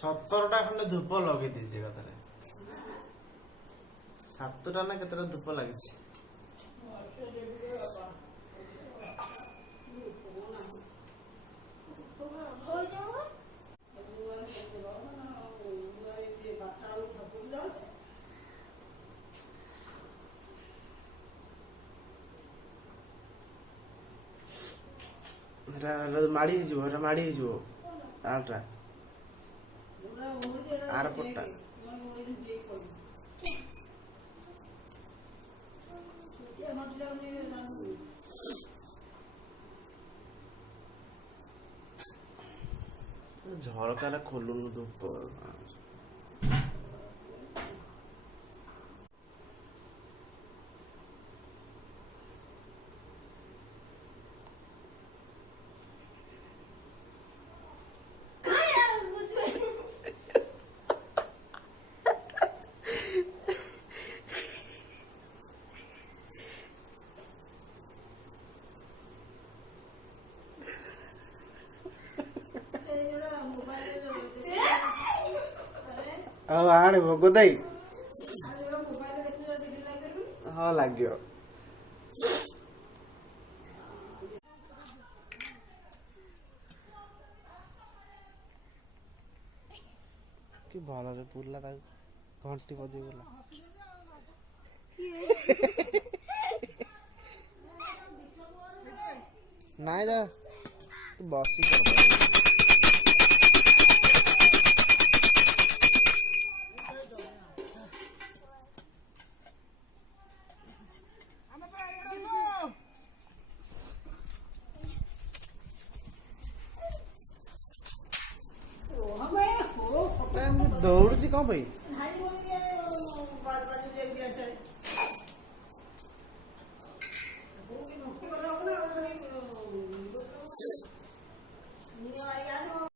17ଟା ଖଣ୍ଡେ ଧୂପ ଲଗେଇ ଦେଇଛି ଏକାଥରେ। 7ଟା ନା କେତେଟା ଧୂପ ଲାଗିଛି। ମାଡ଼ି ହେଇଯିବ, ଏଟା ମାଡ଼ି ହେଇଯିବ ଆରଟା ଆର ପଟଟା। ଝରକାଟା ଖୋଲୁନୁ ଧୂପ। ଆଉ ଆଣେ ଭୋଗ ଦେଇ। ହଁ ଲାଗିବ। କି ଭଲରେ ପୁରିଲା, ତାକୁ ଘଣ୍ଟି ବଜେଇ ଗଲା। ନାଇଁ ଯା ତୁ ବସି ଦୌଡୁଛି କଣ ପାଇଁ?